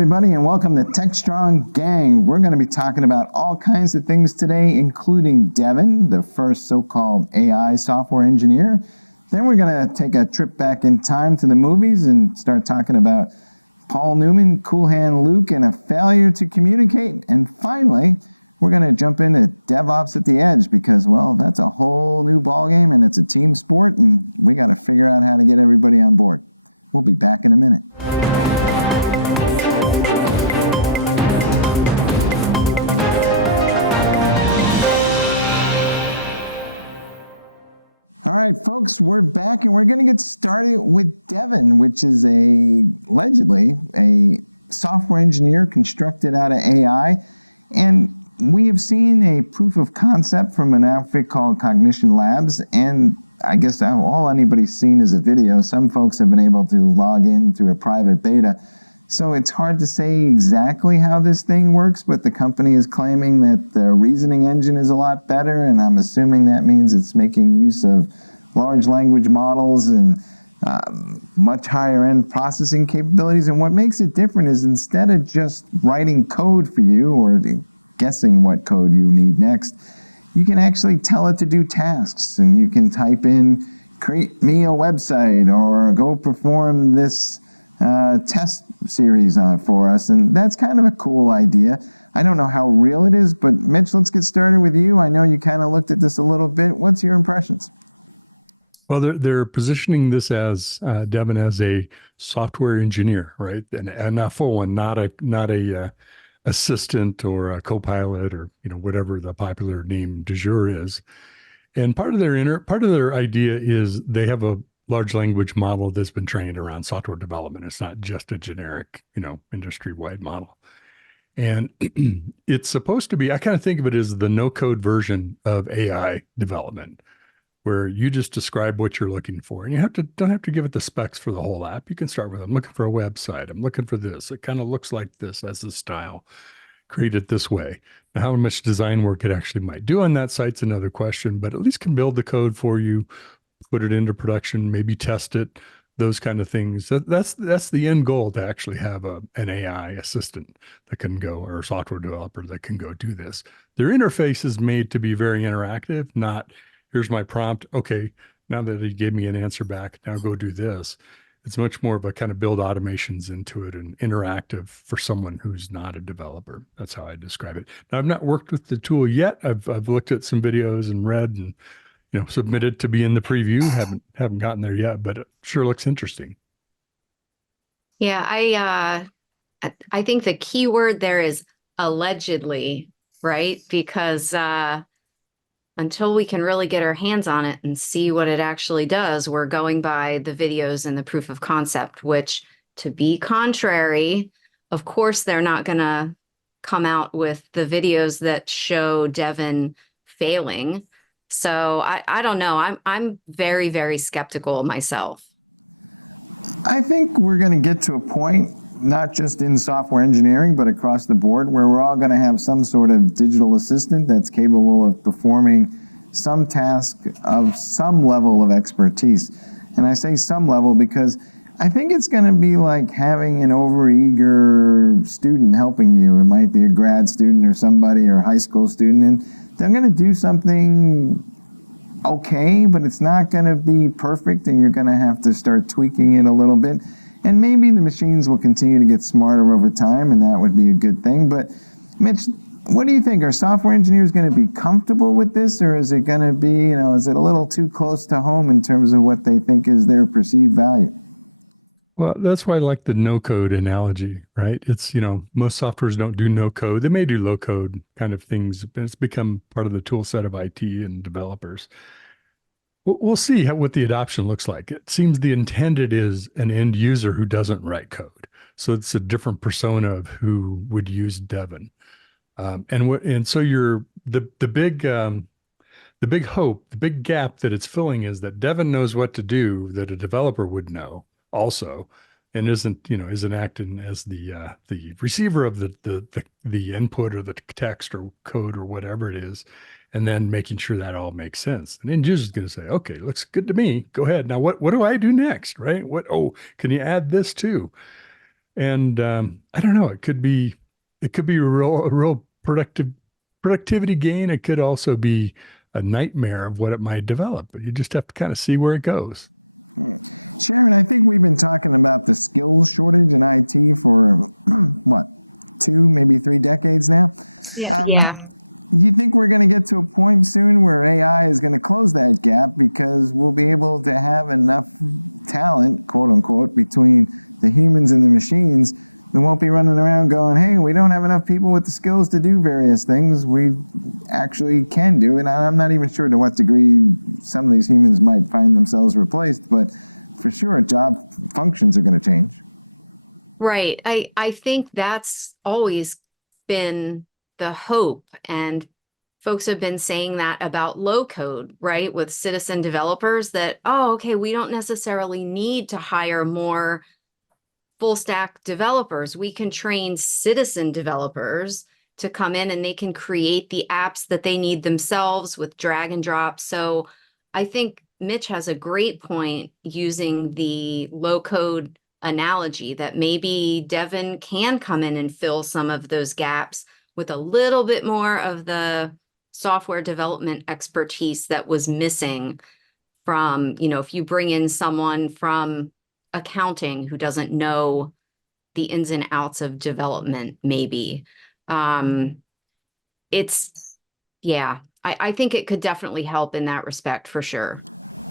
everybody, and welcome to Techstrong Gang. We're going to be talking about all kinds of things today, including Devin, the first so-called AI software engineer. Then we're going to take a trip back in time to the movies and start talking about Paul Newman, Cool Hand Luke, and a failure to communicate. And finally, we're going to jump into DevOps at the edge because, well, that's a whole new ballgame and it's a team sport, and we got to figure out how to get everybody on board. We'll be back in a minute. All right, folks, we're back and we're going to get started with Devin, which is allegedly a software engineer constructed out of AI. And we have seen a proof of concept from an outfit called Cognition Labs. And I guess all anybody's seen is a video. Some folks have been able to log in through a private beta. So it's hard to say exactly how this thing works, but the company is claiming that the reasoning engine is a lot better, and I'm assuming that means it's making use of large language models and much higher end processing capabilities. And what makes it different is instead of just writing code for you or guessing what code you need next, you can actually tell it to do tasks, and you can type in, create me a website or go perform this test series for us, and that's kind of a cool idea. I don't know how real it is, but Mitch, let's get started with you. I know you kind of looked at this a little bit. What's your impressions? Well, they're positioning this as Devin as a software engineer, right? And a full one, not a assistant or a co-pilot or whatever the popular name du jour is. And part of their idea is they have a large language model that's been trained around software development. It's not just a generic, industry-wide model. And it's supposed to be, I kind of think of it as the no-code version of AI development, where you just describe what you're looking for. And you don't have to give it the specs for the whole app. You can start with, I'm looking for a website. I'm looking for this. It kind of looks like this as the style. Create it this way. Now, how much design work it actually might do on that site's another question, but at least can build the code for you, put it into production, maybe test it, those kind of things. That's the end goal, to actually have an AI assistant that can go, or a software developer that can go do this. Their interface is made to be very interactive, not here's my prompt. Okay, now that he gave me an answer back, now go do this. It's much more of a kind of build automations into it and interactive for someone who's not a developer. That's how I describe it. Now, I've not worked with the tool yet. I've looked at some videos and read and submitted to be in the preview. Haven't gotten there yet, but it sure looks interesting. Yeah, I think the key word there is allegedly, right? Because until we can really get our hands on it and see what it actually does, we're going by the videos and the proof of concept, which, to be contrary, of course, they're not going to come out with the videos that show Devin failing. So I don't know. I'm very, very skeptical myself. I think we're going to get to a point, not just in software engineering, but across the board, where we're all going to have some sort of digital assistant that's capable of performing some task of some level of expertise. And I say some level because I think it's going to be like having an overeager student helping you. It might be a grad student or somebody, or a high school student, and they're going to do something okay, but it's not going to be perfect, and you're going to have to start tweaking it a little bit. And maybe the machines will continue to get smarter over time, and that would be a good thing. But Mitch, what do you think? Are software engineers going to be comfortable with this, or is it going to be, is it a little too close to home in terms of what they think is their perceived value? Well, that's why I like the no-code analogy, right? It's, most softwares don't do no-code. They may do low-code kind of things, but it's become part of the tool set of IT and developers. We'll see what the adoption looks like. It seems the intended is an end user who doesn't write code. So it's a different persona of who would use Devin. And so the big hope, the big gap that it's filling is that Devin knows what to do that a developer would know also, and isn't acting as the receiver of the input or the text or code or whatever it is, and then making sure that all makes sense. And end user is going to say, okay, looks good to me. Go ahead. Now, what do I do next, right? Oh, can you add this too? And I don't know, it could be a real productivity gain. It could also be a nightmare of what it might develop, but you just have to kind of see where it goes. Sharon, I think we've been talking about the skills shortage in IT for, what, 2, maybe 3 decades now? Yeah. Do you think we're going to get to a point soon where AI is going to close that gap because we'll be able to have enough talent, quote unquote, between the humans and the machines? We won't be running around going, hey, we don't have enough people with the skills to do various things we actually can do. And I'm not even sure to what degree some of these humans might find themselves replaced, but for sure, job functions are going to change. Right. I think that's always been the hope. And folks have been saying that about low code, right? With citizen developers that, oh, okay, we don't necessarily need to hire more full stack developers. We can train citizen developers to come in and they can create the apps that they need themselves with drag and drop. So I think Mitch has a great point using the low code analogy that maybe Devin can come in and fill some of those gaps with a little bit more of the software development expertise that was missing from, if you bring in someone from accounting who doesn't know the ins and outs of development, maybe. I think it could definitely help in that respect for sure.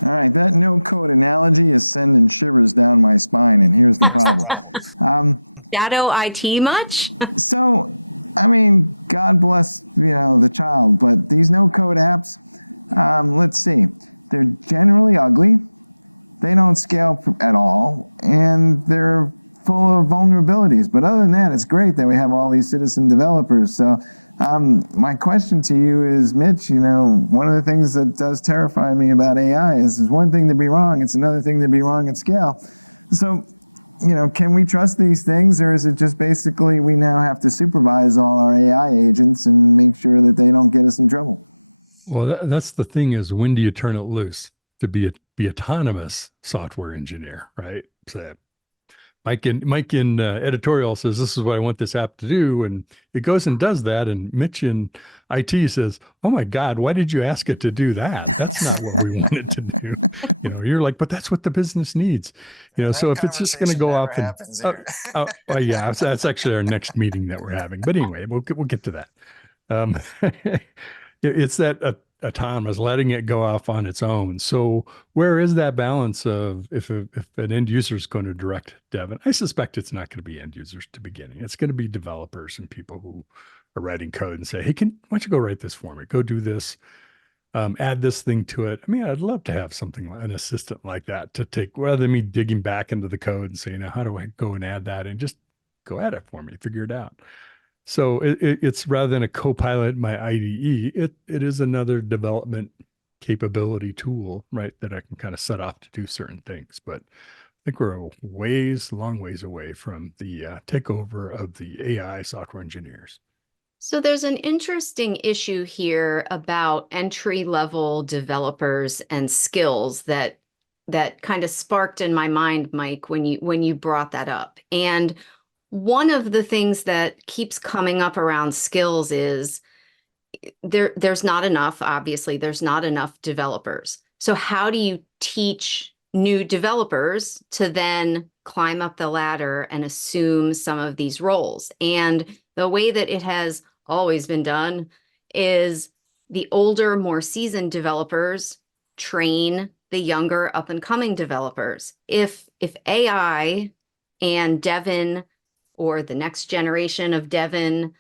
All right, that no-code analogy is sending shivers down my spine, and here's the problem. Shadow IT much? So, I mean, God bless, the child, but these no-code apps, let's see, they're generally ugly, they don't scale at all, and they're full of vulnerabilities. But other than that, it's great that we have all these citizen developers. So my question to you is, Mitch, one of the things that does terrify me about AI is it's one thing to be wrong, it's another thing to be wrong at scale. So, can we trust these things, or is it just basically we now have to supervise all our AI agents and make sure that they don't get us in trouble? Well, that's the thing is, when do you turn it loose to be autonomous software engineer, right? So Mike in editorial says, this is what I want this app to do. And it goes and does that. And Mitch in IT says, oh my God, why did you ask it to do that? That's not what we want it to do. You're like, but that's what the business needs. So if it's just going to go off and, yeah, that's actually our next meeting that we're having. But anyway, we'll get to that. It's that autonomous, letting it go off on its own. So where is that balance of if an end user is going to direct Devin? I suspect it's not going to be end users to beginning. It's going to be developers and people who are writing code and say, hey, why don't you go write this for me? Go do this, add this thing to it. I mean, I'd love to have something like an assistant like that to take, rather than me digging back into the code and saying, how do I go and add that? And just go at it for me, figure it out. So it's rather than a co-pilot in my IDE, it is another development capability tool, right, that I can kind of set off to do certain things. But I think we're a long ways away from the takeover of the AI software engineers. So there's an interesting issue here about entry-level developers and skills that kind of sparked in my mind, Mike, when you brought that up. And one of the things that keeps coming up around skills is there's not enough, obviously, there's not enough developers. So how do you teach new developers to then climb up the ladder and assume some of these roles? And the way that it has always been done is the older, more seasoned developers train the younger up and coming developers. If AI and Devin or the next generation of Devin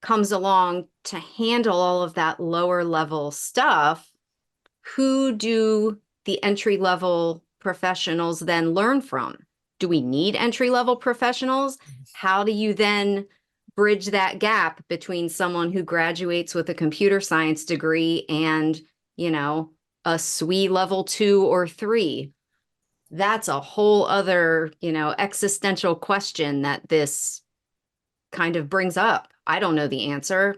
comes along to handle all of that lower level stuff, who do the entry level professionals then learn from? Do we need entry level professionals? How do you then bridge that gap between someone who graduates with a computer science degree and, a SWE level 2 or 3? That's a whole other, existential question that this kind of brings up. I don't know the answer.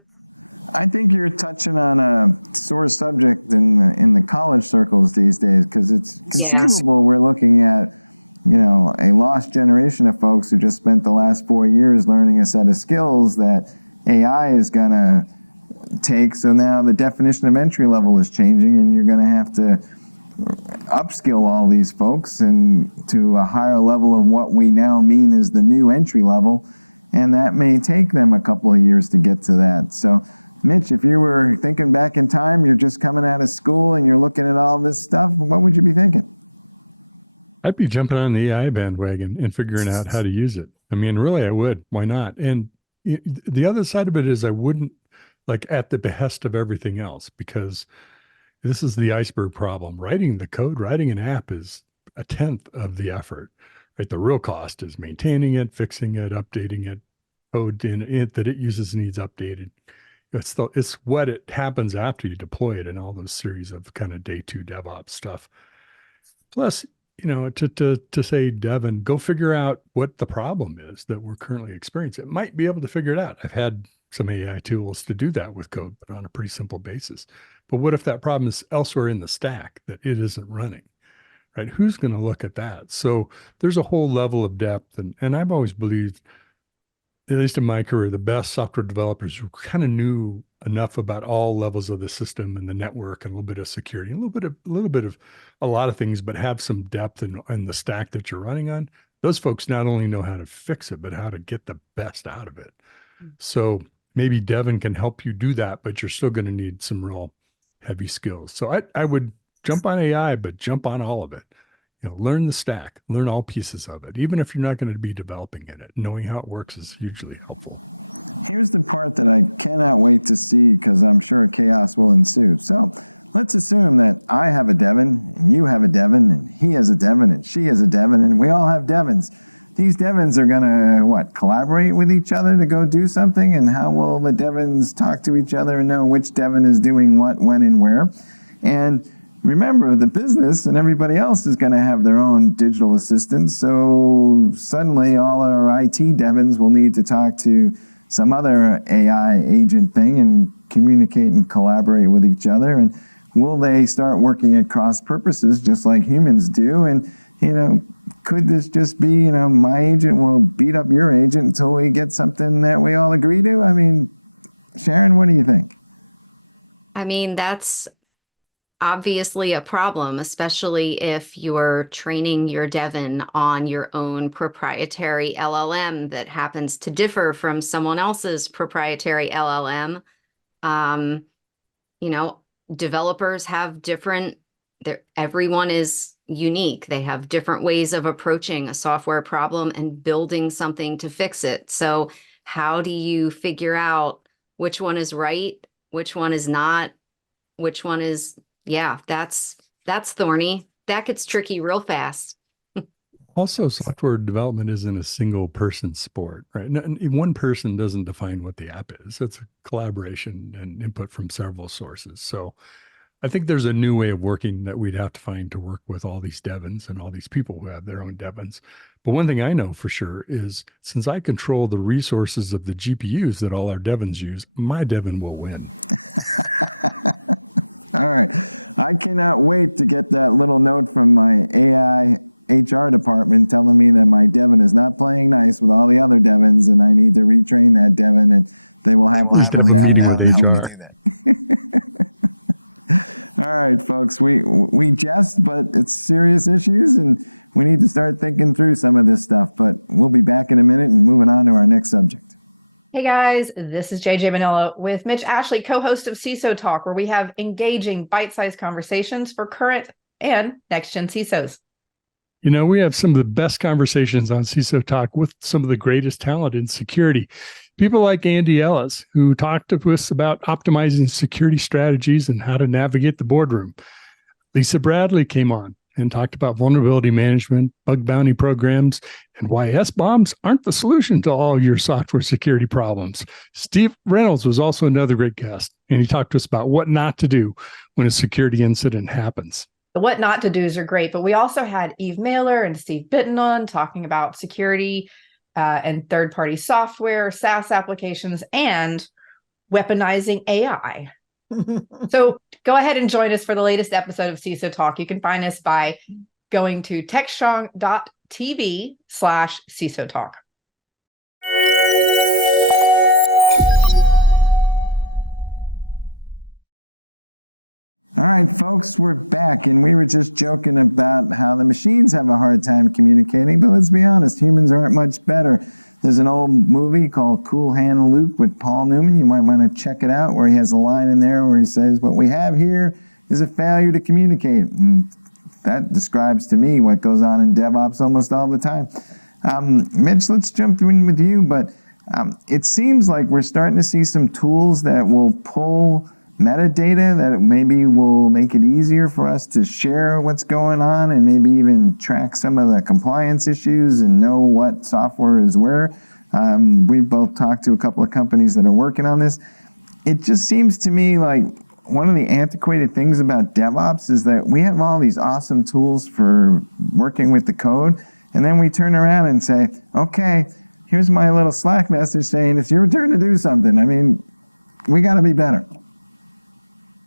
I think you're touching on a sore subject in the college circles these days, because it's conceivable we're looking at a lost generation of folks who just spent the last 4 years learning a set of skills that AI is going to take. So now the definition of entry level is changing, and you're going to have to upskill all these folks and to a higher level of what we now mean is the new entry level, and that may take them a couple of years to get to that. So Mitch, if you were thinking back in time, you're just coming out of school and you're looking at all this stuff, what would you be thinking? I'd be jumping on the AI bandwagon and figuring out how to use it. I mean, really, I would. Why not? And the other side of it is I wouldn't at the behest of everything else, because this is the iceberg problem. Writing the code, writing an app is a tenth of the effort, right? The real cost is maintaining it, fixing it, updating it, code in it that it uses needs updated. It's what it happens after you deploy it and all those series of kind of day 2 DevOps stuff. Plus, to say, Devin, go figure out what the problem is that we're currently experiencing. It might be able to figure it out. I've had some AI tools to do that with code, but on a pretty simple basis. But what if that problem is elsewhere in the stack that it isn't running, right? Who's going to look at that? So there's a whole level of depth. And I've always believed, at least in my career, the best software developers who kind of knew enough about all levels of the system and the network and a little bit of security, a little bit of a lot of things, but have some depth in the stack that you're running on. Those folks not only know how to fix it, but how to get the best out of it. So maybe Devin can help you do that, but you're still going to need some real heavy skills. So I would jump on AI, but jump on all of it. Learn the stack, learn all pieces of it. Even if you're not going to be developing in it, knowing how it works is hugely helpful. Here's the part that I cannot wait to see, because I'm sure chaos will ensue. So let's assume that I have a Devin, and you have a Devin, and he has a Devin, and she has a Devin, and we all have Devins. These Devins are going to, collaborate with each other to go do something? And how will the Devins talk to each other and know which Devin is doing what, when, and where? And remember, the business and everybody else is going to have their own digital assistants. So suddenly all our IT Devins will need to talk to some other AI agent thing and communicate and collaborate with each other. And will they start working at cross purposes just like humans do? And, could this just be, my agent will beat up your agent until we get something that we all agree to? I mean, Sharon, what do you think? I mean, that's obviously a problem, especially if you're training your Devin on your own proprietary LLM that happens to differ from someone else's proprietary LLM. Developers have everyone is unique. They have different ways of approaching a software problem and building something to fix it. So how do you figure out which one is right, which one is not, which one is, that's thorny. That gets tricky real fast. Also, software development isn't a single person sport, right? One person doesn't define what the app is. It's a collaboration and input from several sources. So I think there's a new way of working that we'd have to find to work with all these Devins and all these people who have their own Devins. But one thing I know for sure is, since I control the resources of the GPUs that all our Devins use, my Devin will win. All right. I cannot wait to get that little note from my AI HR department telling me that my Devin is not playing nice with all the other Devins and I need to retrain that Devin, and they will happily come down and help me do that. All right, folks, we jest, but it's serious issues, and we need to start thinking through some of this stuff. But we'll be back in a minute and moving on to our next subject. Hey guys, this is JJ Manila with Mitch Ashley, co-host of CISO Talk, where we have engaging, bite-sized conversations for current and next-gen CISOs. We have some of the best conversations on CISO Talk with some of the greatest talent in security. People like Andy Ellis, who talked to us about optimizing security strategies and how to navigate the boardroom. Lisa Bradley came on and talked about vulnerability management, bug bounty programs, and why S-bombs aren't the solution to all your software security problems. Steve Reynolds was also another great guest, and he talked to us about what not to do when a security incident happens. The what not to do's are great, but we also had Eve Mailer and Steve Bitten on talking about security and third-party software, SaaS applications, and weaponizing AI. So go ahead and join us for the latest episode of CISO Talk. You can find us by going to twitch.tv/CISO Talk. All right, folks, we're back, and we were just joking about how the machines have a hard time communicating, but let's be honest, humans aren't much better. There's an old movie called Cool Hand Luke with Paul Newman. You might want to check it out, where he has a line in there where he says, "What we have here is a failure to communicate." And that describes to me what goes on in DevOps almost all the time. Mitch, let's jump in with you, but it seems like we're starting to see some tools that will pull metadata that maybe will make it easier for us to share what's going on and maybe even track some of the compliance issues and know what software is where. We've both talked to a couple of companies that are working on this. It just seems to me like one of the antiquated things about DevOps is that we have all these awesome tools for working with the code, and then we turn around and say, okay, here's my little Slack message saying it's your turn to do something. I mean, we got to be better.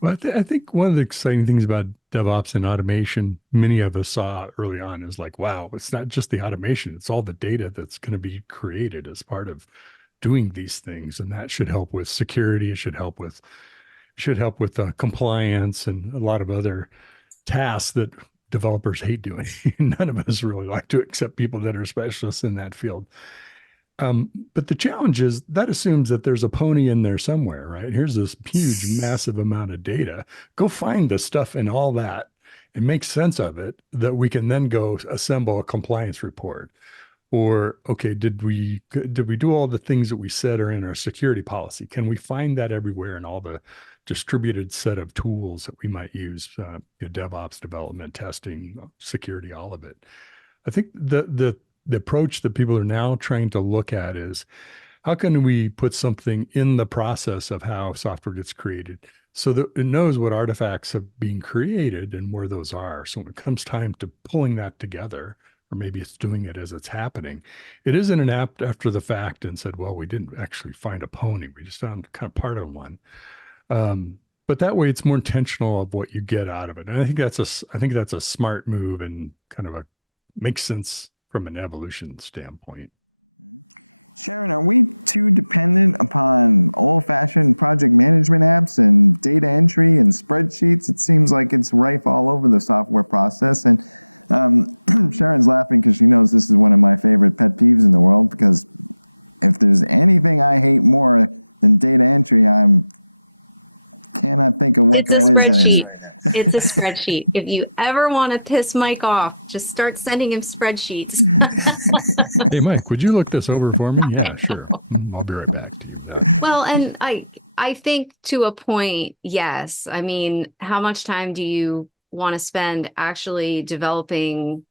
Well, I think one of the exciting things about DevOps and automation, many of us saw early on, is like, wow, it's not just the automation, it's all the data that's going to be created as part of doing these things. And that should help with security. It should help with compliance and a lot of other tasks that developers hate doing. None of us really like to, except people that are specialists in that field. But the challenge is that assumes that there's a pony in there somewhere, right? Here's this huge, massive amount of data. Go find the stuff and all that and make sense of it, that we can then go assemble a compliance report. Or, okay, did we do all the things that we said are in our security policy? Can we find that everywhere in all the distributed set of tools that we might use, DevOps, development, testing, security, all of it? I think the approach that people are now trying to look at is, how can we put something in the process of how software gets created so that it knows what artifacts have been created and where those are. So when it comes time to pulling that together, or maybe it's doing it as it's happening, it isn't an app after the fact and said, well, we didn't actually find a pony, we just found kind of part of one. But that way it's more intentional of what you get out of it. And I think that's a smart move and kind of makes sense from an evolution standpoint. Sharon, are we too dependent upon old-fashioned project management apps and data entry and spreadsheets? It seems like it's rife all over the software process. And Sharon's laughing because she knows this is one of my favorite pet peeves in the world, because if there's anything I hate more than data entry, cannot think of what that is right now. It's a spreadsheet. If you ever want to piss Mike off, just start sending him spreadsheets. Hey, Mike, would you look this over for me? Yeah, sure. I'll be right back to you. Well, and I think to a point, yes. I mean, how much time do you want to spend actually developing,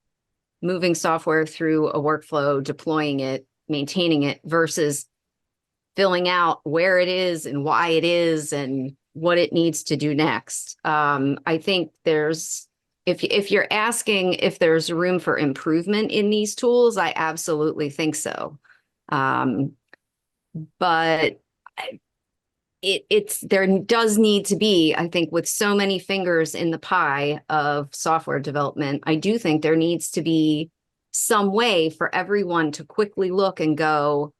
moving software through a workflow, deploying it, maintaining it, versus filling out where it is and why it is and what it needs to do next? I think if you're asking if there's room for improvement in these tools, I absolutely think so. But there does need to be, I think, with so many fingers in the pie of software development, I do think there needs to be some way for everyone to quickly look and go,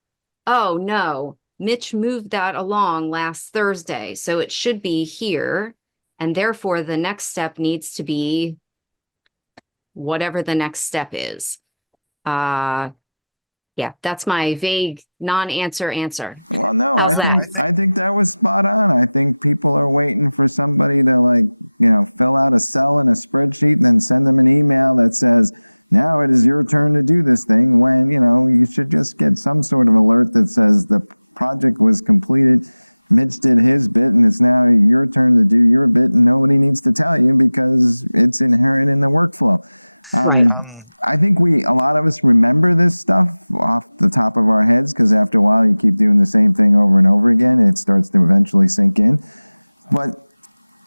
oh no, Mitch moved that along last Thursday, so it should be here. And therefore, the next step needs to be whatever the next step is. Yeah, that's my vague non-answer answer. Well, no, I think that was spot on. I think people are waiting for somebody to fill out a cell in a spreadsheet and then send them an email that says, now it is your turn to do this thing, when, you should just get some sort of alert that says the project was completed, Mitch did his bit, and it's now your turn to do your bit, and nobody needs to tell you because it's inherent in the workflow. Right. I think a lot of us remember this stuff off the top of our heads, because after a while you keep doing the same thing over and over again, it starts to eventually sink in. But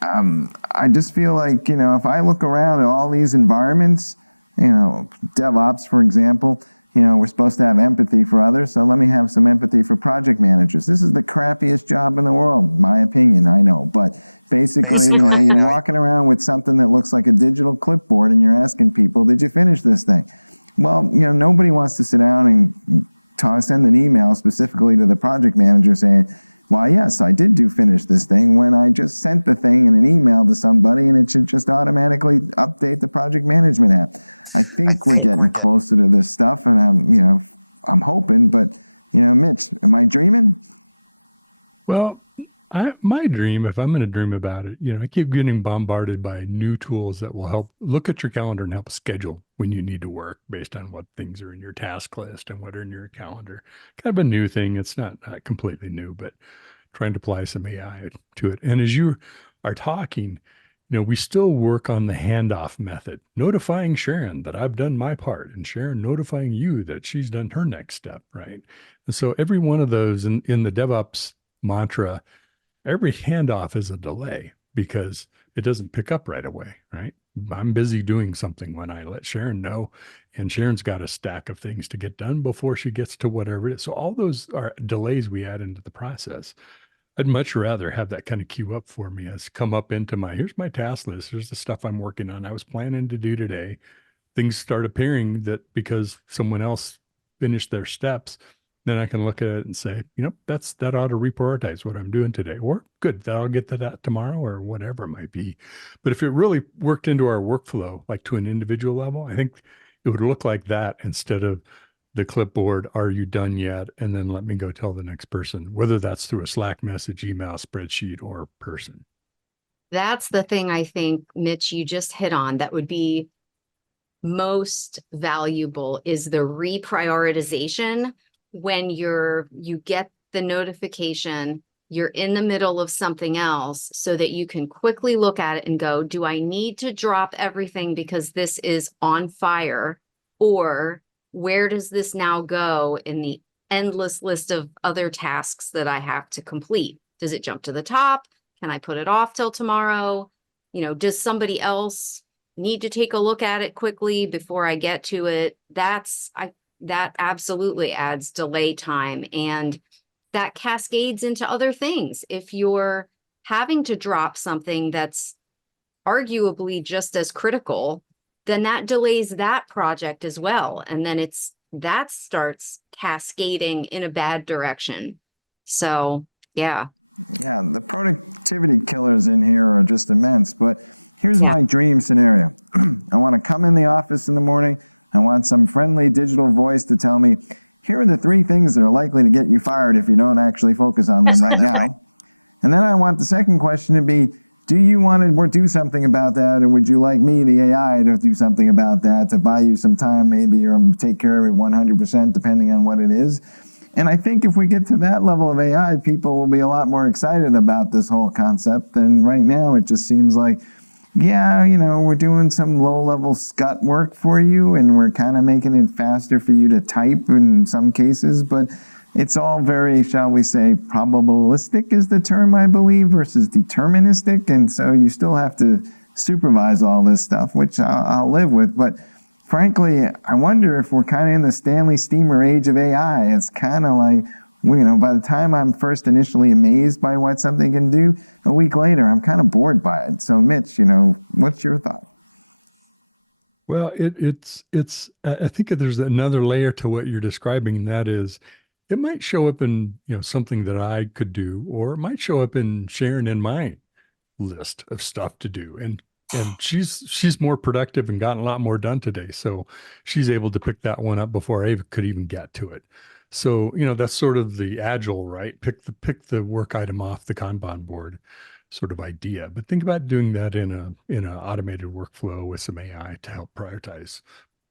I just feel like, if I look around at all these environments, DevOps, for example, we're supposed to have empathy for others, so let me have some empathy for project managers. This is the crappiest job in the world, my opinion, I know. But basically, you're walking around with something that looks like a digital clipboard and you're asking people, did you finish this thing? Well, nobody wants to sit down and send an email specifically to the project manager saying, "Why, yes, I did finish this thing," when I just sent the thing in an email to somebody and it should just automatically update the project management app. I think we're getting closer to this stuff, and I'm hoping, but Mitch, am I dreaming? Well, my dream, if I'm going to dream about it, I keep getting bombarded by new tools that will help look at your calendar and help schedule when you need to work based on what things are in your task list and what are in your calendar. Kind of a new thing. It's not completely new, but trying to apply some AI to it. And as you are talking, we still work on the handoff method, notifying Sharon that I've done my part and Sharon notifying you that she's done her next step, right? And so every one of those in the DevOps mantra, every handoff is a delay because it doesn't pick up right away, right? I'm busy doing something when I let Sharon know, and Sharon's got a stack of things to get done before she gets to whatever it is. So all those are delays we add into the process. I'd much rather have that kind of queue up for me as come up into here's my task list. Here's the stuff I'm working on. I was planning to do today. Things start appearing that because someone else finished their steps, then I can look at it and say, that ought to reprioritize what I'm doing today, or good, that I'll get to that tomorrow or whatever it might be. But if it really worked into our workflow, like to an individual level, I think it would look like that instead of the clipboard, are you done yet? And then let me go tell the next person, whether that's through a Slack message, email, spreadsheet, or person. That's the thing I think, Mitch, you just hit on that would be most valuable is the reprioritization. When you get the notification, you're in the middle of something else so that you can quickly look at it and go, do I need to drop everything because this is on fire? Or where does this now go in the endless list of other tasks that I have to complete? Does it jump to the top? Can I put it off till tomorrow? Does somebody else need to take a look at it quickly before I get to it? That absolutely adds delay time, and that cascades into other things. If you're having to drop something that's arguably just as critical, then that delays that project as well. And then that starts cascading in a bad direction. So, yeah. Yeah, the productivity killers in here are just immense, but here's my dream scenario. I want to come in the office in the morning. I want some friendly digital voice to tell me, here are the 3 things that are likely to get you fired if you don't actually focus on them right now. And then I want the second question to be, do you want to do something about that, or would you like me, the AI, to do something about that, to buy you some time maybe, or take care of it 100% depending on what it is? And I think if we get to that level of AI, people will be a lot more excited about this whole concept. And right now it just seems like, yeah, we're doing some low-level scut work for you, and we're kind of making it faster for you to type in some cases, but it's all very, shall we say, probabilistic is the term, I believe, versus deterministic, and so you still have to supervise all this stuff, which I'll live with, but frankly, I wonder if we're kind of in the Stanley Steamer age of AI. It's kind of like, by the time I'm first initially amazed by what something can do, a week later, I'm kind of bored by it. So, Mitch, what's your thought? Well, I think there's another layer to what you're describing, and that is, it might show up in, something that I could do, or it might show up in Sharon and my list of stuff to do. And she's more productive and gotten a lot more done today. So she's able to pick that one up before I could even get to it. So, that's sort of the agile, right? Pick the work item off the Kanban board sort of idea. But think about doing that in an automated workflow with some AI to help prioritize.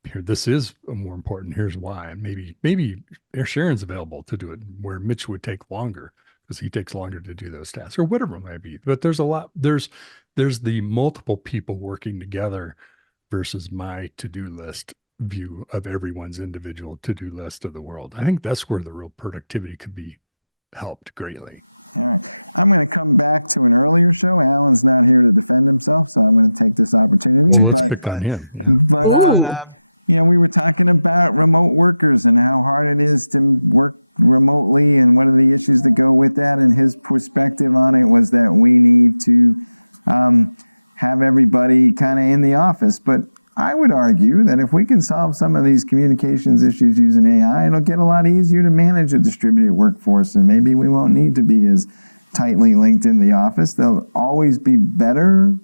Here, this is more important. Here's why. And maybe Sharon's available to do it where Mitch would take longer because he takes longer to do those tasks or whatever it might be. But there's there's the multiple people working together versus my to-do list view of everyone's individual to-do list of the world. I think that's where the real productivity could be helped greatly. All right. I'm going to come back to an earlier show. Alan's not here to defend himself, so I'm going to take this opportunity. Well, let's pick on him. Yeah. But, we were talking about remote workers and how hard it is to work remotely and what are the issues that go with that. And his perspective on it was that we need to have everybody kind of in the office. But I would argue that if we can solve some of these communications issues using AI, it'll get a lot easier to manage a distributed workforce, and maybe we won't need to be as tightly linked in the office. They'll always be better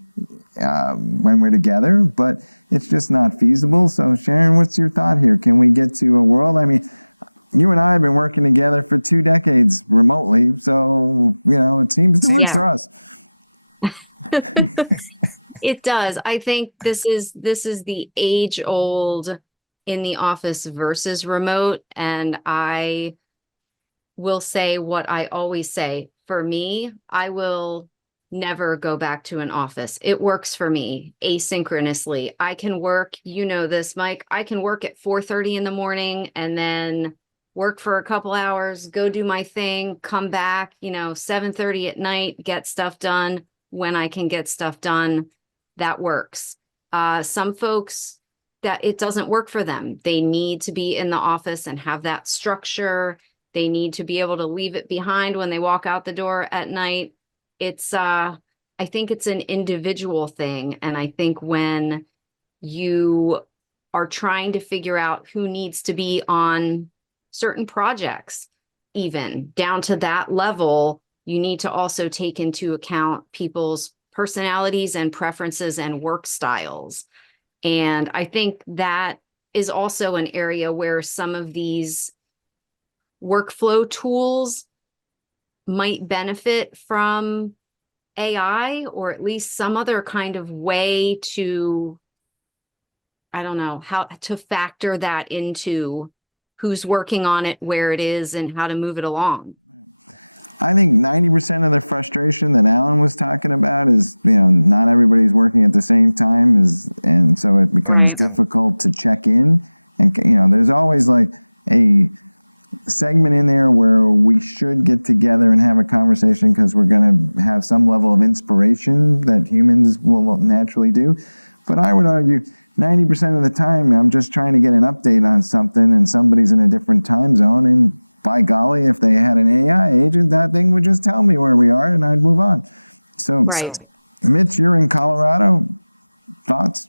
when we're together, but it's just not feasible. So Sharon, what's your thought here? Can we get to a world? I mean, you and I have been working together for 2 decades remotely, so, it seems to work for us. It does. I think this is the age old in the office versus remote. And I will say what I always say. For me, I will never go back to an office. It works for me asynchronously. I can work, this, Mike, I can work at 4:30 in the morning and then work for a couple hours, go do my thing, come back, 7:30 at night, get stuff done when I can get stuff done. That works. Some folks that it doesn't work for them. They need to be in the office and have that structure. They need to be able to leave it behind when they walk out the door at night. It's, I think it's an individual thing. And I think when you are trying to figure out who needs to be on certain projects, even down to that level, you need to also take into account people's personalities and preferences and work styles. And I think that is also an area where some of these workflow tools might benefit from AI, or at least some other kind of way to, I don't know, how to factor that into who's working on it, where it is, and how to move it along. I think 90% of the frustration that Alan was talking about is, not everybody's working at the same time, and so it becomes difficult to check in. And, there's always like a segment in there where we should get together and have a conversation because we're going to have some level of inspiration that humans will naturally do. But I would argue 90% of the time, I'm just trying to get an update on something and somebody's in a different time zone, and by golly, if they had an AI agent, that thing would just tell me where we are and I'd move on. So, Mitch, you're in Colorado. Thoughts?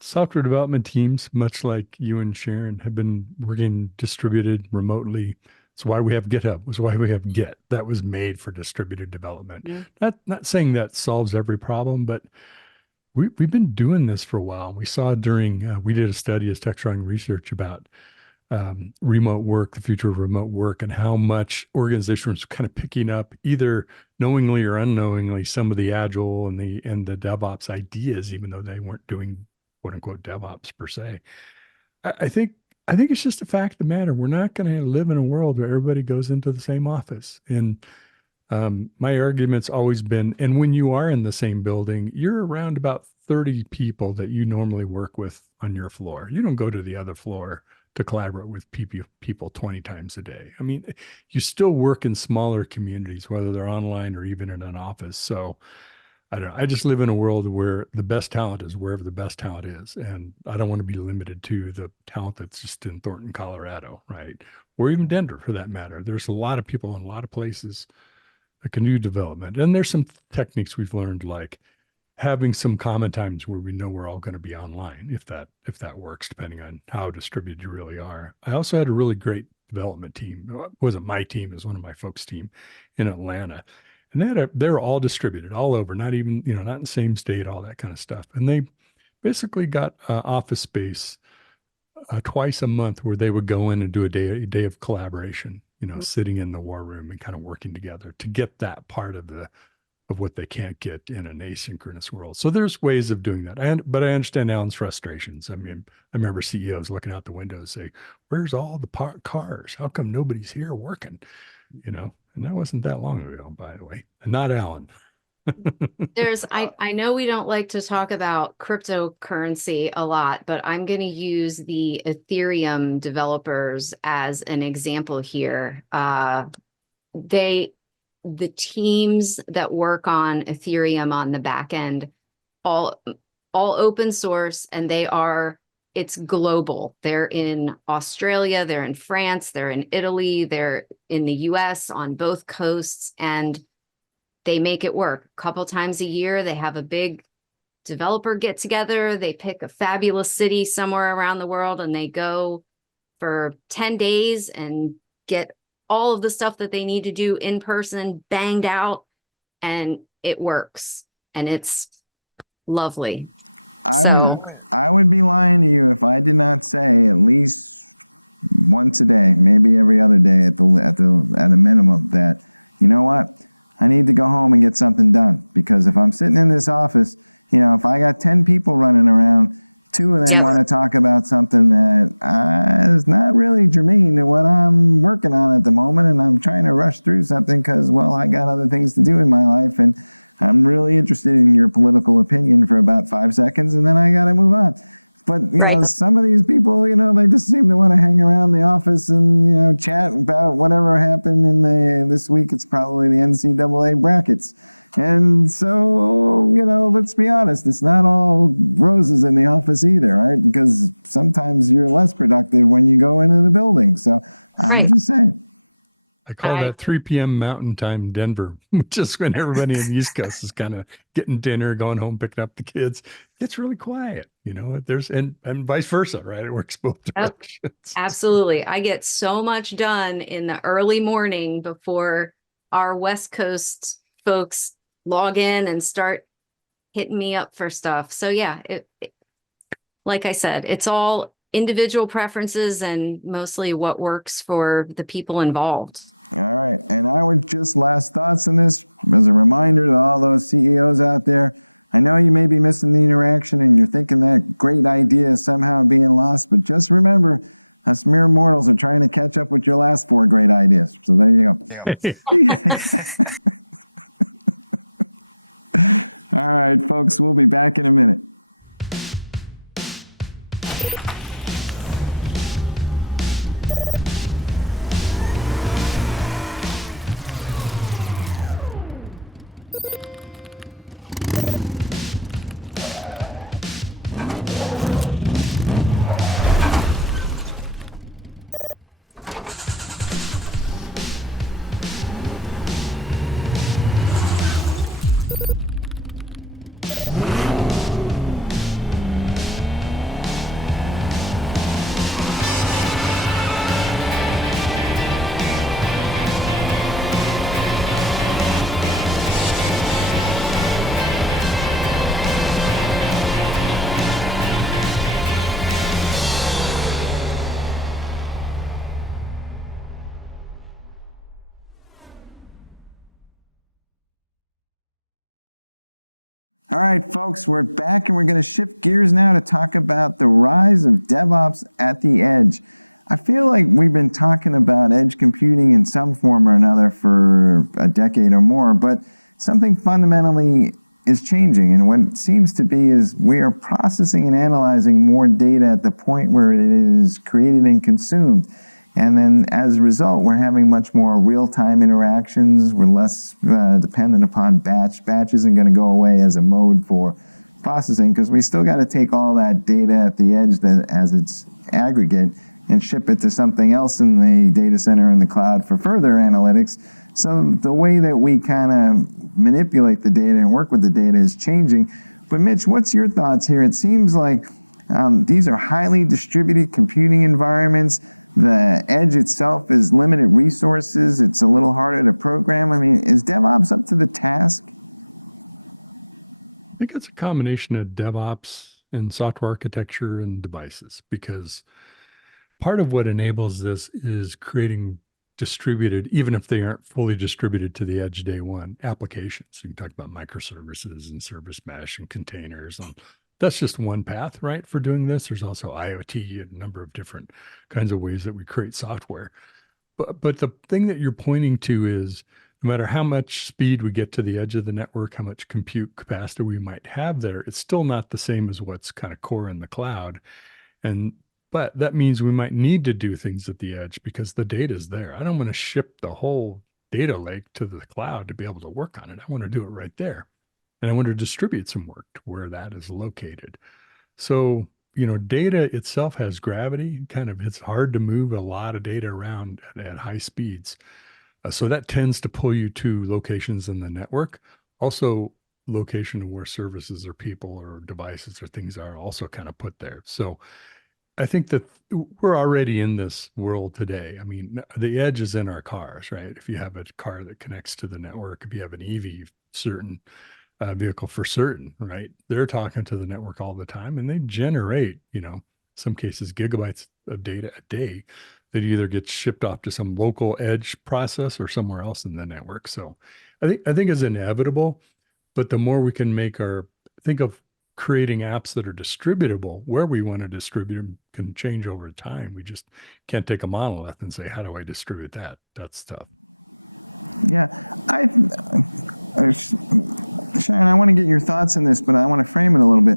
Software development teams, much like you and Sharon, have been working distributed remotely. It's why we have GitHub. It's why we have Git. That was made for distributed development. Yeah. Not saying that solves every problem, but we've been doing this for a while. We saw during, we did a study as Techstrong Research about remote work, the future of remote work, and how much organizations are kind of picking up, either knowingly or unknowingly, some of the agile and the DevOps ideas, even though they weren't doing quote unquote DevOps per se. I think it's just a fact of the matter. We're not going to live in a world where everybody goes into the same office. And my argument's always been, and when you are in the same building, you're around about 30 people that you normally work with on your floor. You don't go to the other floor to collaborate with people 20 times a day. I mean, you still work in smaller communities, whether they're online or even in an office. So I don't know. I just live in a world where the best talent is wherever the best talent is. And I don't want to be limited to the talent that's just in Thornton, Colorado, right? Or even Denver for that matter. There's a lot of people in a lot of places that can do development. And there's some techniques we've learned, like having some common times where we know we're all going to be online, if that works, depending on how distributed you really are. I also had a really great development team. It wasn't my team, it was one of my folks' team in Atlanta. And they were all distributed all over, not even, not in the same state, all that kind of stuff. And they basically got office space twice a month where they would go in and do a day of collaboration, sitting in the war room and kind of working together to get that part of what they can't get in an asynchronous world. So there's ways of doing that. But I understand Alan's frustrations. I mean, I remember CEOs looking out the window and say, where's all the cars? How come nobody's here working? And that wasn't that long ago, by the way. And not Alan. I know we don't like to talk about cryptocurrency a lot, but I'm going to use the Ethereum developers as an example here. The teams that work on Ethereum on the back end, all open source, and it's global. They're in Australia, they're in France, they're in Italy, they're in the US on both coasts, and they make it work. A couple times a year, they have a big developer get together. They pick a fabulous city somewhere around the world and they go for 10 days and get all of the stuff that they need to do in person banged out, and it works and it's lovely. I would be lying to you if I did not say at least once a day, maybe every other day at a minimum, that, you know what, I need to go home and get something done. Because if I'm sitting in this office, you know, if I got 10 people running around, 2 of them want to talk about something that is not really germane to what I'm working on at the moment, and I'm trying to rush through something because, well, I got other things to do in my life, and I'm really interested in your political opinion for about 5 seconds, and then I got to move on. But, you know, some of these people, you know, they just seem to want to hang around the office and, you know, chat about whatever happened this week. It's probably the NCAA brackets. And so, you know, let's be honest, it's not all roses in the office either, right? Because sometimes you're less productive when you go into the building. So I'm just saying. I call that 3 p.m. Mountain Time Denver, just when everybody in the East Coast is kind of getting dinner, going home, picking up the kids. It's really quiet, you know, and vice versa, right? It works both directions. Absolutely. I get so much done in the early morning before our West Coast folks log in and start hitting me up for stuff. So yeah, like I said, it's all individual preferences and mostly what works for the people involved. All right. And I would just last thoughts on this as a reminder to all those CEOs out there. I know you may be missing the interaction and you're thinking that great idea is somehow being lost, but just remember, us mere mortals are trying to catch up with your last 4 great ideas. So there you go. All right, folks, we'll be back in a minute. All right, folks, we're back and we're going to shift gears now to talk about the rise of DevOps at the edge. I feel like we've been talking about edge computing in some form or another for a decade or more, but something fundamentally is changing. And what it seems to be is we are processing and analyzing more data at the point where it is created and consumed. And then as a result, we're having much more real-time interactions. We're less dependent upon batch. Batch isn't going to go away as a mode for processing because we still got to take all that data at the edge as its aggregate and ship it to something else in the data center in the cloud for further analytics. So the way that we kind of manipulate the data and work with the data is changing. But Mitch, what's your thoughts here? It seems like these are highly distributed computing environments. The edge itself is limited resources. It's a little harder to program. I mean, is DevOps up to the task? I think it's a combination of DevOps and software architecture and devices, because part of what enables this is creating distributed, even if they aren't fully distributed to the edge day one, applications. You can talk about microservices and service mesh and containers, and that's just one path, right, for doing this. There's also IoT and a number of different kinds of ways that we create software. But the thing that you're pointing to is no matter how much speed we get to the edge of the network, how much compute capacity we might have there, it's still not the same as what's kind of core in the cloud. But that means we might need to do things at the edge because the data is there. I don't want to ship the whole data lake to the cloud to be able to work on it. I want to do it right there. And I want to distribute some work to where that is located. So, you know, data itself has gravity. It's hard to move a lot of data around at high speeds. So that tends to pull you to locations in the network. Also, location of where services or people or devices or things are also kind of put there. So I think that we're already in this world today. I mean, the edge is in our cars, right? If you have a car that connects to the network, if you have an EV, certain vehicle for certain, right? They're talking to the network all the time, and they generate, some cases gigabytes of data a day that either gets shipped off to some local edge process or somewhere else in the network. So I think it's inevitable, but the more we can think of creating apps that are distributable, where we want to distribute them can change over time. We just can't take a monolith and say, how do I distribute that? That's tough. Yeah, Sharon, I want to get your thoughts on this, but I want to frame it a little bit.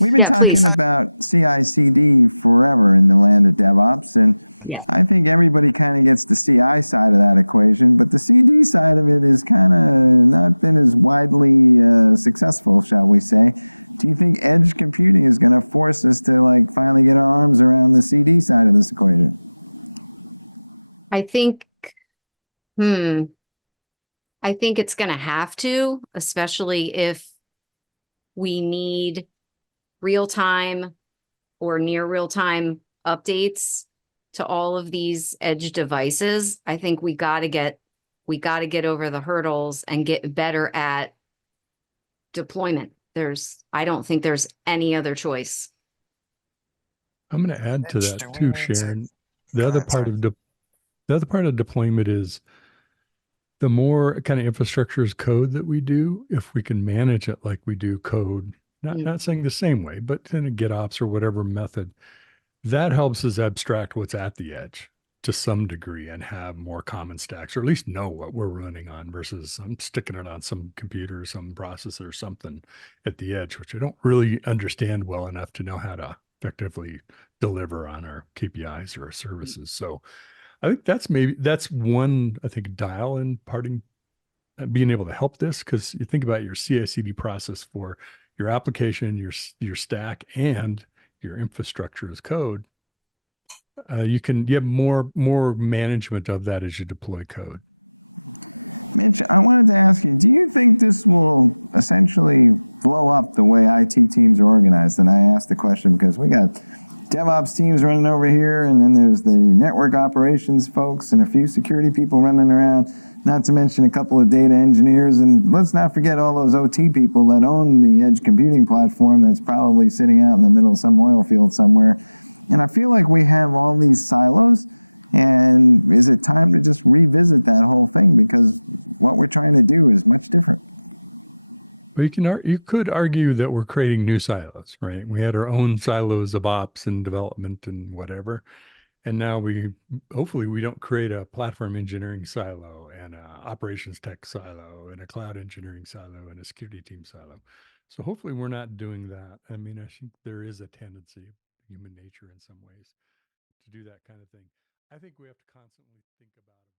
We've been talking please. about CI/CD forever in the land of DevOps, and Yeah. I think everybody kind of gets the CI side of that equation, but the CD side of it is kind of not been as widely successful, shall we say. Do you think edge computing is going to force us to finally get our arms around the CD side of this equation? I think, I think it's going to have to, especially if we need real-time or near real-time updates to all of these edge devices. I think we got to get over the hurdles and get better at deployment. I don't think there's any other choice. I'm going to add to Mitch, that do we too, need to- Sharon. Go The other ahead, part sorry. of the other part of deployment is the more kind of infrastructure as code that we do, if we can manage it like we do code, not saying the same way, but in a GitOps or whatever method, that helps us abstract what's at the edge to some degree and have more common stacks, or at least know what we're running on versus I'm sticking it on some computer, some processor, or something at the edge, which I don't really understand well enough to know how to effectively deliver on our KPIs or our services. So I think that's one, I think, dial in parting, being able to help this, because you think about your CI/CD process for your application, your stack, and your infrastructure as code. You have more management of that as you deploy code. Mitch, I wanted to ask you, do you think this will essentially blow up the way IT teams are organized? And I asked the question because we got DevOps teams running over here, and then there's the network operations folks and a few security people running around, not to mention a couple of data engineers. And let's not forget all those OT people that own the edge computing platform that's probably sitting out in the middle of some oil field somewhere. And I feel like we have all these silos. And is it time to just revisit that whole thing? Because what we're trying to do is much different. Well, you could argue that we're creating new silos, right? We had our own silos of ops and development and whatever. And now hopefully we don't create a platform engineering silo and a operations tech silo and a cloud engineering silo and a security team silo. So hopefully we're not doing that. I mean, I think there is a tendency, human nature in some ways, to do that kind of thing. I think we have to constantly think about evolving.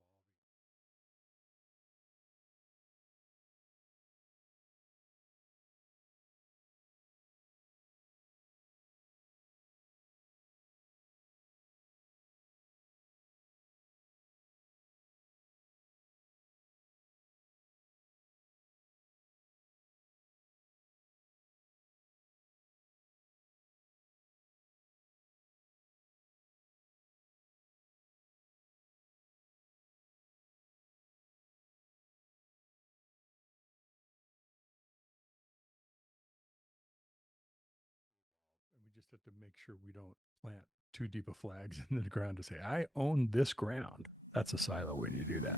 And we just have to make sure we don't plant too deep of flags in the ground to say, I own this ground. That's a silo when you do that.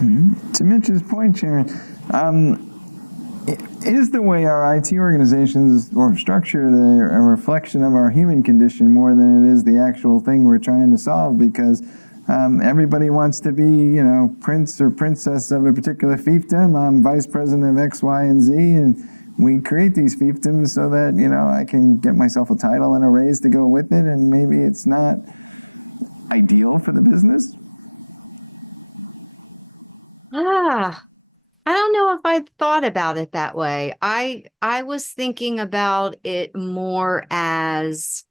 Mm-hmm. To Mitch's point, Sharon, is the way our IT organizations are structured a reflection of our human condition more than it is the actual thing we're trying to solve? Because everybody wants to be, prince or princess of a particular fiefdom. I'm vice president of X, Y, and Z, and we create these fiefdoms so that, I can get myself a title and a raise to go with it, and maybe it's not ideal for the business. I don't know if I thought about it that way. I was thinking about it more as,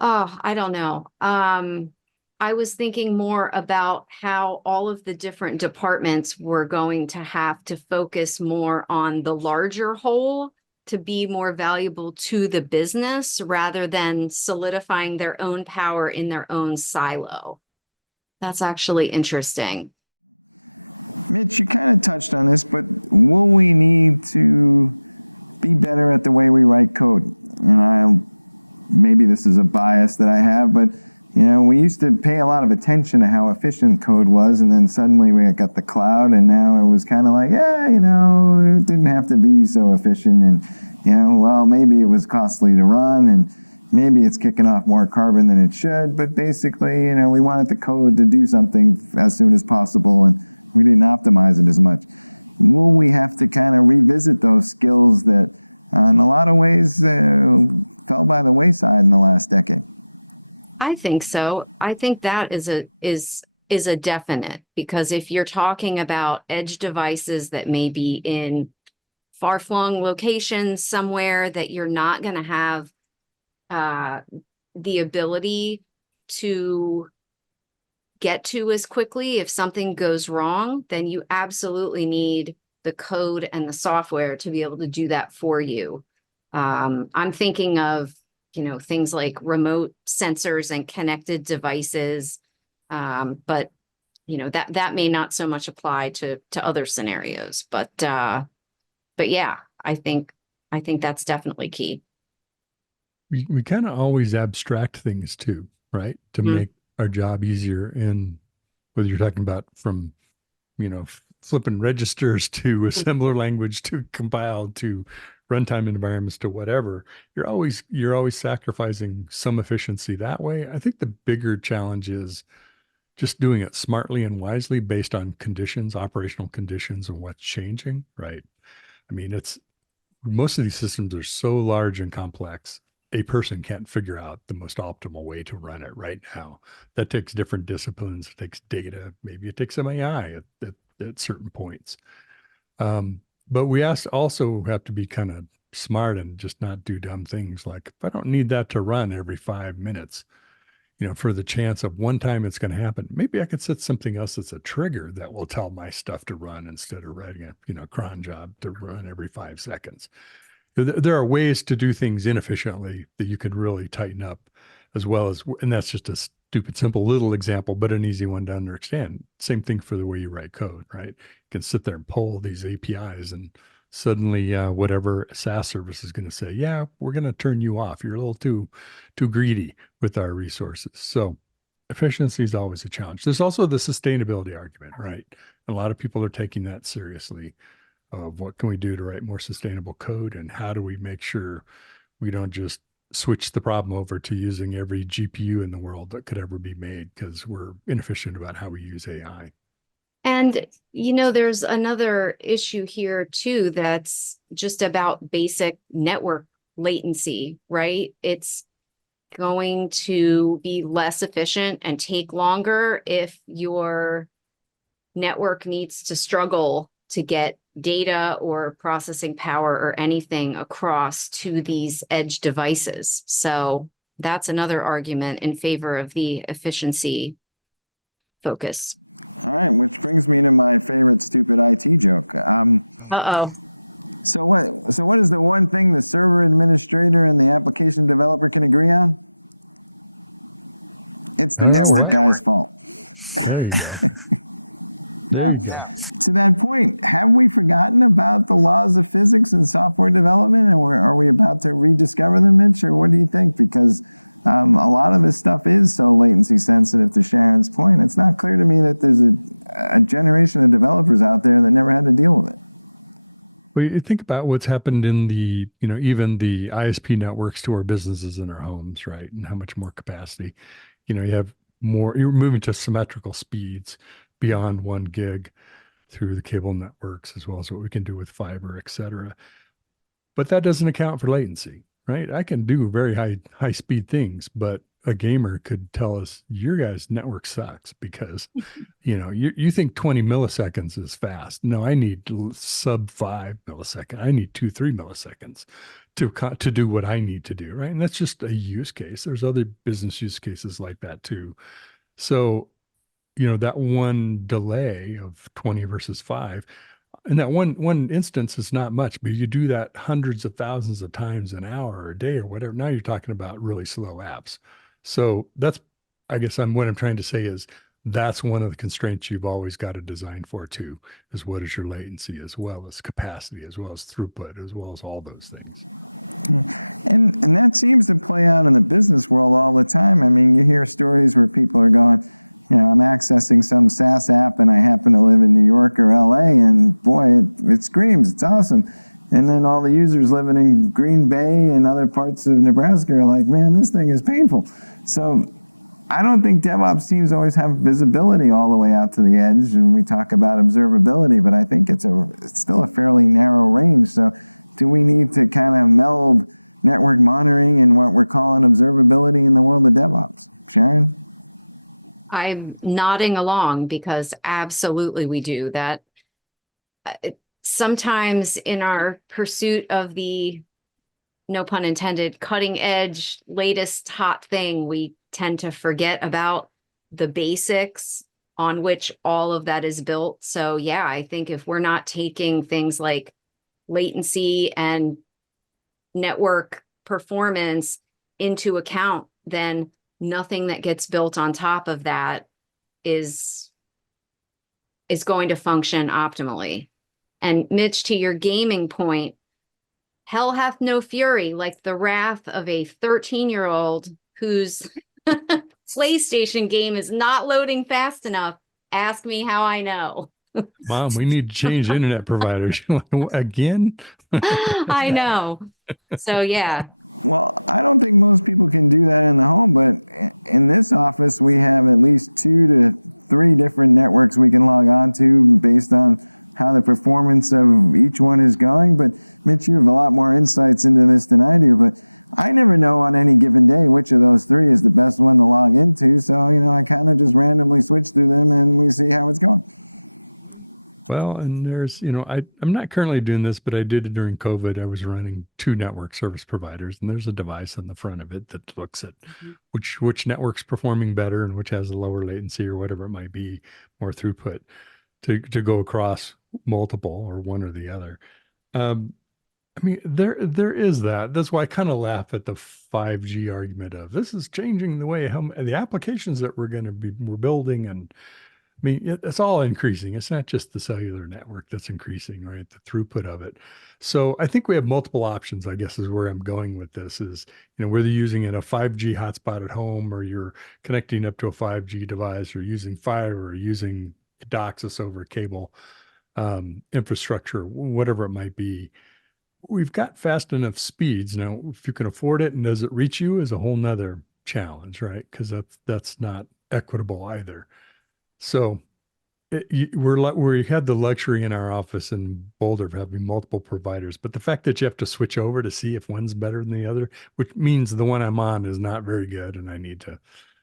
I don't know. I was thinking more about how all of the different departments were going to have to focus more on the larger whole to be more valuable to the business rather than solidifying their own power in their own silo. That's actually interesting. Mitch, you kind of touched on this, but will we need to be better at the way we write code? And maybe this is a bias that I have, but we used to pay a lot of attention to how efficient code was, and then suddenly we got the cloud, and now it was kind of like, it didn't have to be so efficient, and well, maybe it was costly to run, and maybe it's kicking off more carbon than it should, but basically, we wanted the code to do something as soon as possible, and we didn't optimize it as much. Will we have to kind of revisit those skills that, in a lot of ways, fell by the wayside in the last decade? I think so. I think that is a definite, because if you're talking about edge devices that may be in far-flung locations somewhere that you're not going to have the ability to get to as quickly if something goes wrong, then you absolutely need the code and the software to be able to do that for you. I'm thinking of things like remote sensors and connected devices. But that may not so much apply to other scenarios, but yeah, I think that's definitely key. We kind of always abstract things too, right? To make our job easier. And whether you're talking about from, flipping registers to assembler language to compile to runtime environments to whatever, you're always sacrificing some efficiency that way. I think the bigger challenge is just doing it smartly and wisely based on conditions, operational conditions, and what's changing, right? I mean, most of these systems are so large and complex, a person can't figure out the most optimal way to run it right now. That takes different disciplines. It takes data. Maybe it takes some AI at certain points. But we also have to be kind of smart and just not do dumb things. Like, if I don't need that to run every 5 minutes, for the chance of one time it's going to happen, maybe I could set something else that's a trigger that will tell my stuff to run instead of writing a cron job to run every 5 seconds. There are ways to do things inefficiently that you could really tighten up, as well as, and that's just a stupid, simple little example, but an easy one to understand. Same thing for the way you write code, right? You can sit there and pull these APIs, and suddenly whatever SaaS service is going to say, yeah, we're going to turn you off. You're a little too greedy with our resources. So efficiency is always a challenge. There's also the sustainability argument, right? A lot of people are taking that seriously. Of what can we do to write more sustainable code, and how do we make sure we don't just switch the problem over to using every GPU in the world that could ever be made because we're inefficient about how we use AI. And, there's another issue here too, that's just about basic network latency, right? It's going to be less efficient and take longer if your network needs to struggle to get data or processing power or anything across to these edge devices. So that's another argument in favor of the efficiency focus. All right, which brings me to my favorite stupid IT joke. Uh-oh. So what is the one thing the server administrator and the application developer can agree on? It's the network guy's fault. There you go. Now, to that point, have we forgotten about the laws of physics in software development, and are we about to rediscover them, Mitch, or what do you think? Because a lot of this stuff is so latency sensitive, to Sharon's point. It's not clear to me that there's a generation of developers out there that never had to deal with it. Well, you think about what's happened in the, even the ISP networks to our businesses in our homes, right? And how much more capacity, you have more, you're moving to symmetrical speeds beyond 1 gig through the cable networks, as well as what we can do with fiber, et cetera. But that doesn't account for latency, right? I can do very high speed things, but a gamer could tell us your guys' network sucks because, you think 20 milliseconds is fast. No, I need sub 5 millisecond. I need 2-3 milliseconds to do what I need to do, right? And that's just a use case. There's other business use cases like that too. So, that one delay of 20 versus 5, and that one instance is not much, but you do that hundreds of thousands of times an hour or a day or whatever. Now you're talking about really slow apps. So that's, I guess what I'm trying to say is that's one of the constraints you've always got to design for too, is what is your latency as well as capacity, as well as throughput, as well as all those things. And that seems to play out in the business world all the time. I mean, you hear stories where people are going, I'm accessing some SaaS app and I happen to live in New York or LA, and boy, it screams, it's awesome. And then all the users living in Green Bay and other parts of Nebraska are like, man, this thing is painful. So I don't think DevOps teams always have visibility all the way out to the edge, and we talk about observability, but I think it's still a fairly narrow range. So do we need to kind of meld network monitoring and what we're calling observability in the world of DevOps? Sharon? I'm nodding along because absolutely we do that. Sometimes in our pursuit of the, no pun intended, cutting edge, latest hot thing, we tend to forget about the basics on which all of that is built. So yeah, I think if we're not taking things like latency and network performance into account, then nothing that gets built on top of that is going to function optimally. And Mitch, to your gaming point, hell hath no fury like the wrath of a 13-year-old whose PlayStation game is not loading fast enough. Ask me how I know. Mom, we need to change internet providers. Again? I know. So yeah. Well, I don't think most people can do that in the home, but in this office, we have at least 2 to 3 different networks we can log on to based on how the performance of each one is going. But Mitch, you have a lot more insights into this than I do, but I never know on any given day which of those 3 is the best one to log into. So, I kind of just randomly switch through them and we see how it's going. Well, and there's, I'm not currently doing this, but I did it during COVID. I was running 2 network service providers, and there's a device on the front of it that looks at which network's performing better and which has a lower latency or whatever it might be, more throughput to go across multiple or one or the other. I mean, there is that. That's why I kind of laugh at the 5G argument of this is changing the way the applications that we're building, and I mean, it's all increasing. It's not just the cellular network that's increasing, right? The throughput of it. So I think we have multiple options, I guess, is where I'm going with this is, whether you're using a 5G hotspot at home or you're connecting up to a 5G device or using fiber or using DOCSIS over cable infrastructure, whatever it might be. We've got fast enough speeds. Now, if you can afford it and does it reach you is a whole nother challenge, right? Because that's not equitable either. So we had the luxury in our office in Boulder of having multiple providers, but the fact that you have to switch over to see if one's better than the other, which means the one I'm on is not very good and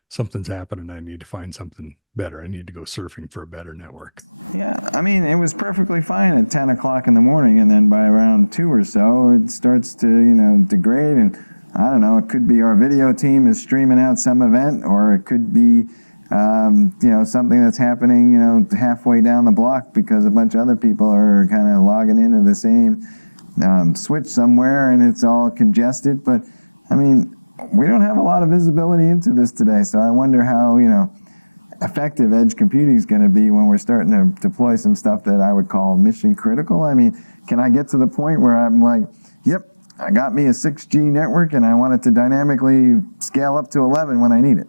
something's happening. I need to find something better. I need to go surfing for a better network. Yeah, I mean, it was perfectly fine at 10 o'clock in the morning, and then by around 2 or so, it starts to, degrade, and I don't know, it could be our video team is streaming out some event, or it could be something that's happening, halfway down the block because a bunch of other people are kind of logging into the same switch somewhere and it's all congested. But, I mean, we don't have a lot of visibility into this today, so I wonder how, effective edge computing is going to be when we're starting to deploy some stuff that I would call mission critical. I mean, can I get to the point where I'm like, yep, I got me a 6G network and I want it to dynamically scale up to 11 when I need it?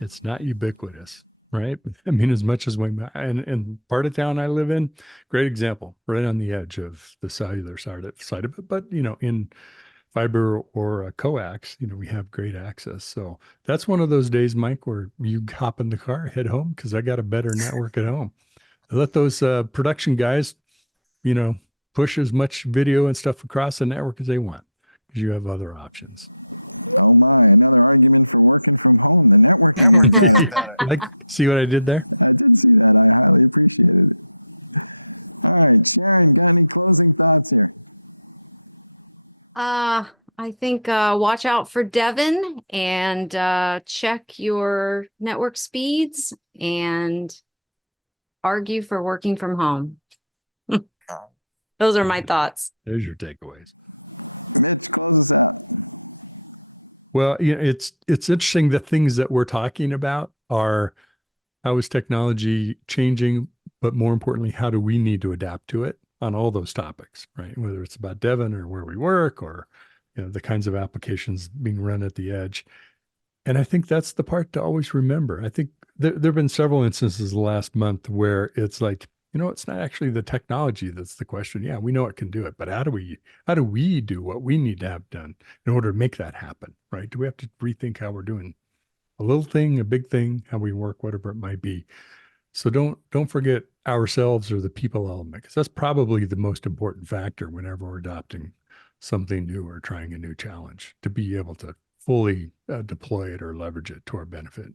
It's not ubiquitous, right? I mean, as much as and part of town I live in, great example, right on the edge of the cellular side of it. But, in fiber or coax, we have great access. So that's one of those days, Mike, where you hop in the car, head home, because I got a better network at home. I let those production guys, push as much video and stuff across the network as they want. You have other options. Oh my, another argument for working from home. The networking is better. See what I did there? I did see that. I highly appreciated it. All right, Sharon, got any closing thoughts here? I I think watch out for Devin and check your network speeds and argue for working from home. Those are my thoughts. There's your takeaways. Mitch, close us out. Well, it's interesting. The things that we're talking about are how is technology changing, but more importantly, how do we need to adapt to it on all those topics, right? Whether it's about Devin or where we work or the kinds of applications being run at the edge. And I think that's the part to always remember. I think there have been several instances the last month where it's like, it's not actually the technology that's the question. Yeah, we know it can do it, but how do we do what we need to have done in order to make that happen, right? Do we have to rethink how we're doing a little thing, a big thing, how we work, whatever it might be? So don't forget ourselves or the people element, because that's probably the most important factor whenever we're adopting something new or trying a new challenge, to be able to fully deploy it or leverage it to our benefit.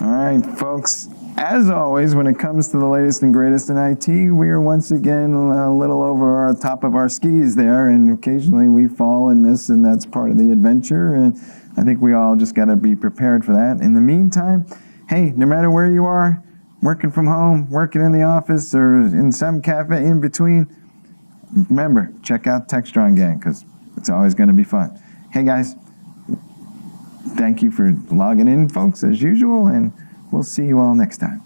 All right, folks. As always, when it comes to the latest and greatest in IT, we are once again a little over our top of our skis there, and occasionally we fall and miss, and that's part of the adventure, and I think we all just got to be prepared for that. In the meantime, hey, no matter where you are, working from home, working in the office, or in some cafe in between, remember, check out Techstrong Gang, because it's always going to be fun. Hey, guys. Thank you for logging in, folks, as usual, and we'll see you all next time.